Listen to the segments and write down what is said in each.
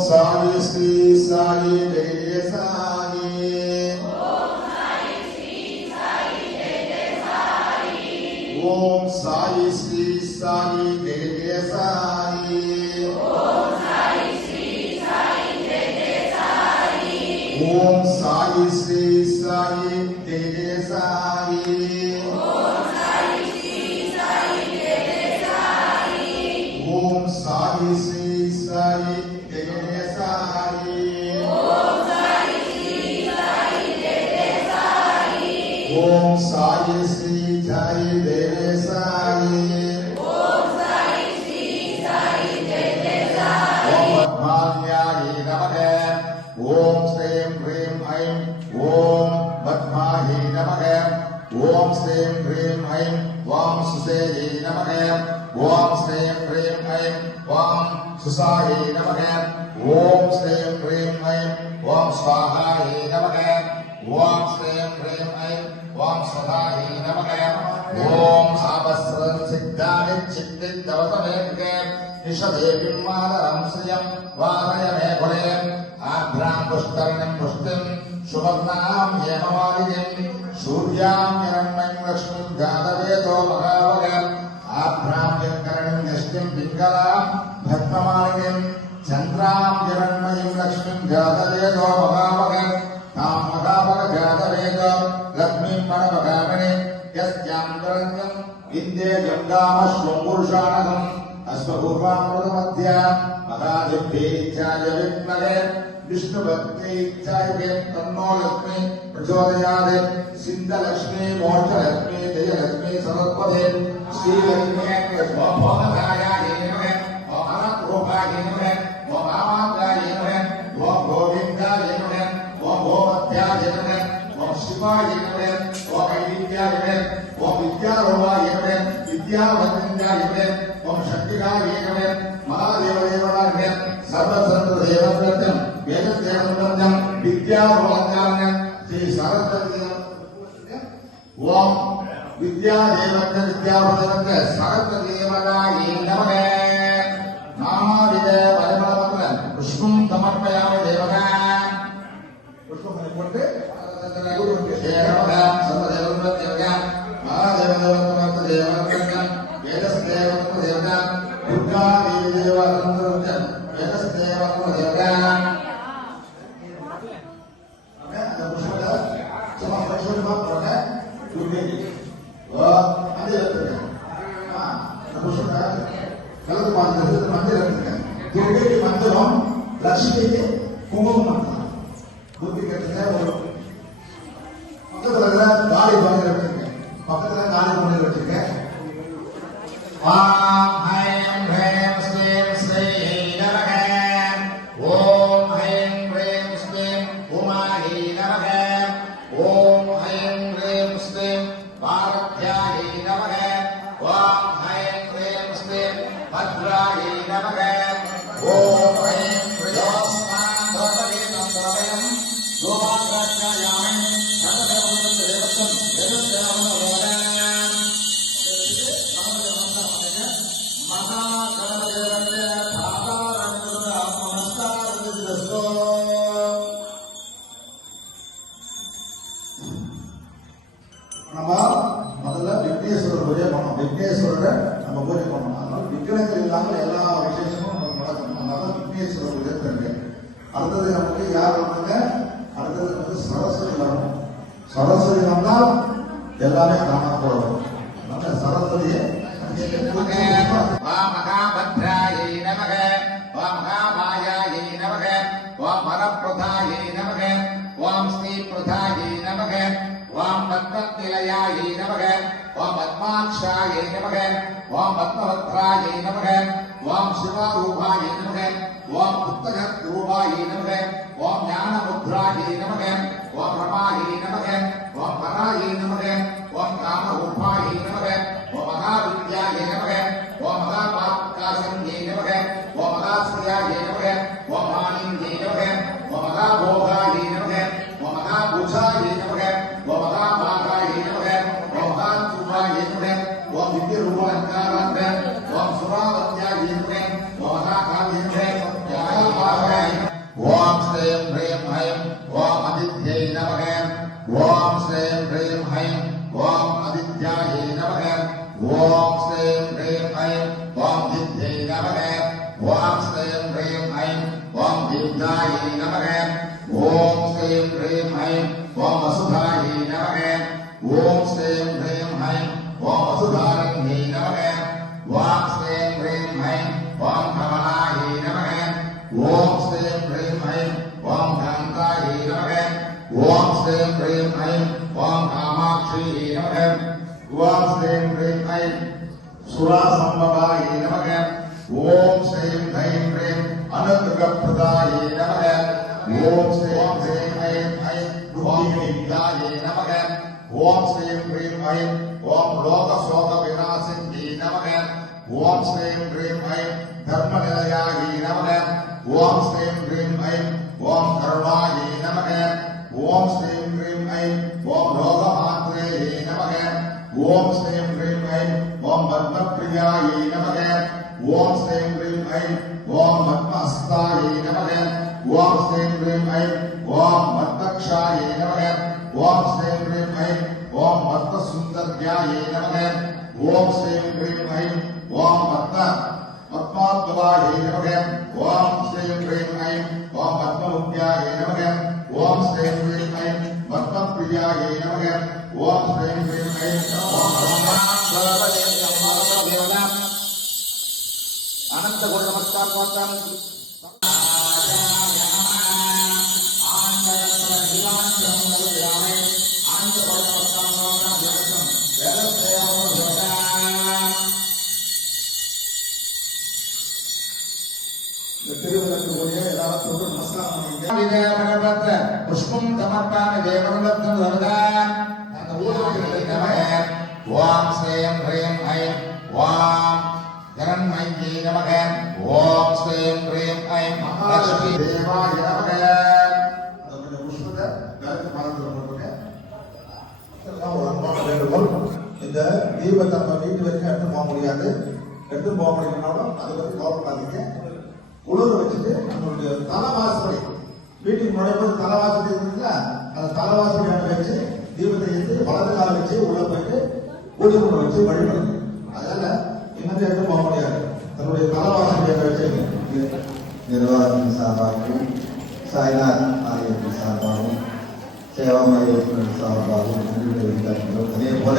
साई श्री साई जय साई। ओम साई श्री साई जय साई। ओम साई श्री साई जय साई। ओम साई श्री साई जय साई। ओम साई श्री साई जय साई। ओम साई श्री साई जय साई। ओम साई श्री साई जय साई। ओम साई श्री साई जय साई। ओम साई श्री साई जय साई। ओम साई श्री साई जय साई। ओम पद्मान्याय नमः। ओम श्रीं ह्रीं ऐं ओम पद्मायै नमः। ओम श्रीं ह्रीं ऐं ओम सुसेयै नमः। ओम श्रीं ह्रीं ऐं ओम सुसायै नमः। ओम श्रीं ह्रीं ऐं ओम स्वाहायै नमः। ओम श्रीं ह्रीं ऐं ओम स्वधायै नमः। ओम सावस्रं सिद्धानि चित्तिदवतमेके ईशदेवीं मातरं श्रियं वारय मे कुले। आभ्रां पुष्करिणीं पुष्टिं सुवर्णां हेममालिनीं सूर्यां हिरण्मयीं लक्ष्मीं जातवेदो महावग। आभ्रां यत्करणीं यष्टिं पिङ्गलां भस्ममालिनीं चन्द्रां हिरण्मयीं लक्ष्मीं जातवेदो महावग। तां महावग जातवेदो लक्ष्मीं मनपगामिनीं यस्यां गरण्यं विद्ये गङ्गामश्वं पुरुषाणकम् अश्वपूर्वामृतमध्य महादिव्यैच्छाय विद्महे विष्णुभक्त्यैच्छाय तन्नो लक्ष्मी प्रचोदयात्। सिद्धलक्ष्मी मोक्षलक्ष्मी जयलक्ष्मी सरस्वती श्रीलक्ष्मी स्वभोगदायाय नमः। ओम अनन्तरूपाय नमः। ओम आमात्राय नमः। ओम गोविन्दाय नमः। ओम गोमत्याय नमः। ओम शिवाय नमः। ओम ऐविद्याय नमः। ओम विद्यारूपाय नमः। विद्यावन्द्याय नमः। ओम शक्तिकाय नमः। महादेवदेवताय नमः। सर्वतन्त्रदेवव्रतं वेददेवव्रतं विद्यावन्द्याय श्री सरस्वती। ओम विद्यादेवव्रत विद्यावन्द्य सरस्वतीदेवताय नमः। नानाविध परिमलपत्र पुष्पं समर्पयामि देवता। पुष्पं कोट्टे सर्वदेवव्रत महादेवदेवव्रत वेददेवव्रत दुर्गा देवी देवव्रत वेददेवव्रत मंदिरम लक्ष्मी के कुंभम दुर्गे गाड़ी बने पकड़ गाड़ी बने ओम ऐं ह्रीं श्रीं श्रीयै नमः। ओम ऐं ह्रीं श्रीं उमायै नमः। ओम ऐं ह्रीं श्रीं पार्थ्यायै नमः। ओम ऐं ह्रीं श्रीं भद्रायै नमः। ओम ऐं ह्रीं स्नानोपवीतं गोमात्रायामि सर्वदेवदेवतं நம்ம முதல்ல விக்னேஸ்வரர் பூஜை பண்ணோம். விக்னேஸ்வரரை நம்ம பூஜை பண்ணோம். அதனால விக்கிரகங்கள் இல்லாமல் எல்லா விசேஷமும் நமக்கு நடக்கணும். அதனால விக்னேஸ்வரர் பூஜை இருக்கு. அடுத்தது நமக்கு யார் வந்தாங்க? அடுத்தது நமக்கு சரஸ்வதி வரணும். சரஸ்வதி வந்தால் எல்லாமே காண போறோம். அதனால சரஸ்வதியை महाभद्रायै नमः। ओम महामायायै नमः। ओम वरप्रदायै नमः। ओम श्रीप्रदायै नमः। ओम पद्मनिलयायै नमः। ओम पद्माक्षायै नमः। ओम पद्मभद्रायै नमः। ओम शिवरूपायै नमः। ओम पुस्तकरूपायै नमः। ओम ज्ञानमुद्रायै नमः। ओम रमायै नमः। ओम परायै नमः। ओम कामरूपायै नमः। ओम महाविद्याय नमः। ओम महापात्कासन्यै नमः। ओम महाश्रियाय नमः। ओम मानिन्यै नमः। ओम महाभोगाय नमः। ओम महाभुजाय नमः। ओम महाभागाय नमः। ओम महाचूपाय नमः। ओम दिव्यरूपालङ्काराय नमः। ओम सुरावत्याय नमः। ओम महाकाव्य नमः। ओम महाभागाय ஓம் ஸ்ரீம் ஹ்ரீம் ஐம் ஓம் வித்யை நமக ஓம் ஸ்ரீம் ஹ்ரீம் ஐம் ஓம் வித்யாயை நமக ஓம் ஸ்ரீம் ஹ்ரீம் ஐம் ஓம் வசுதாயை நமக ஓம் ஸ்ரீம் ஹ்ரீம் ஐம் ஓம் வசுதாரிண்யை நமக ஓம் ஸ்ரீம் ஹ்ரீம் ஐம் ஓம் கமலாயை நமக ஓம் ஸ்ரீம் ஹ்ரீம் ஐம் ஓம் காந்தாயை நமக ஓம் ஸ்ரீம் ஹ்ரீம் ஐம் ஓம் காமாட்சியை நமக ஓம் ஸ்ரீம் ஹ்ரீம் ஐம் சுராசம்பவாயை நமக ஓம் ஸ்ரீம் ஹ்ரீம் ஹ்ரீம் அனுகிரகப்பிரதாயை நமக ஓம் ஸ்ரீம் ஹ்ரீம் ஐம் ஐம் ஓம் வித்யாயை நமக ஓம் ஸ்ரீம் ஹ்ரீம் ஐம் ஓம் லோகசோக விநாசின்யை நமக ஓம் ஸ்ரீம் ஹ்ரீம் ஐம் தர்மநிலையாயை நமக ஓம் ஸ்ரீம் ஹ்ரீம் ஐம் ஓம் கருணாயை நமக ஓம் ஸ்ரீம் ஹ்ரீம் ஐம் ஓம் லோகமாத்ரேயை நமக ஓம் ஸ்ரீம் ஹ்ரீம் ஐம் ஓம் பத்மப்ரியாயை நமக ஓம் ஸ்ரீம் ஹ்ரீம் ஐம் ஓம் பத்மஹஸ்தாயை நமக ஓம் ஸ்ரீம் ஹ்ரீம் ஐம் ஓம் பத்மக்ஷாயை நமக ஓம் ஸ்ரீம் ஹ்ரீம் ஐம் ஓம் பத்மசுந்தர்யாயை நமக ஓம் ஸ்ரீம் ஹ்ரீம் ஐம் ஓம் பத்மாத்மவாயை நமக ஓம் ஸ்ரீம் ஹ்ரீம் ஐம் ஓம் பத்மமுக்யாயை நமக ஓம் ஸ்ரீம் ஹ்ரீம் ஐம் பத்மப்ரியாயை நமக ஓம் ஸ்ரீம் ஹ்ரீம் ஐம் ஓம் அனந்த குரு நமஸ்கார் பார்த்தம் திருவிழாக்குரிய எல்லாரும் நமஸ்காரம் புஷ்பம் சமர்ப்பாமி தேவதத்தம் சர்வதான் அந்த ஊர்வலத்தை நமக ஓம் ஸ்ரீம் ஹ்ரீம் ஐம் ஓம் ஜனன்மயை நமக ஓம் ஸ்ரீம் ஹ்ரீம் ஐம் லக்ஷ்மி தேவாய நமக அந்த புஷ்பத்தை விளக்கு மரத்தில் போட்டுருக்கேன். ஒரு அன்பான வேண்டுகோள், இந்த தீபத்தை நம்ம வீட்டு வரைக்கும் எடுத்து போக முடியாது. எடுத்து போக முடியலனாலும் அதை பற்றி கவலைப்படாதீங்க. உலக வச்சுட்டு நம்மளுடைய தலைவாசப்படி வீட்டுக்கு நுழையும்போது தலைவாசப்படி இருக்குங்களா, அந்த தலைவாசப்படியான வச்சு தீபத்தை எடுத்து வலது கால வச்சு உள்ள போயிட்டு பூஜை பண்ண வச்சு வழிபடுங்க. அதனால இன்னும் எடுத்து போக முடியாது. தன்னுடைய தலைவாசப்படியான வச்சு நிர்வாகத்தின் சார்பாகவும் சாய்நாத் ஆலயத்தின் சார்பாகவும் சேவா மையத்தின் சார்பாகவும் நன்றி தெரிவித்தார்கள். அதே போல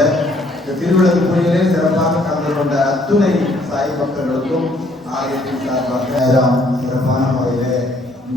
இந்த திருவிழா பூஜையிலே சிறப்பாக கலந்து கொண்ட அத்துணை சாய் பக்தர்களுக்கும் ஆலயத்தின் சார்பாக சிறப்பான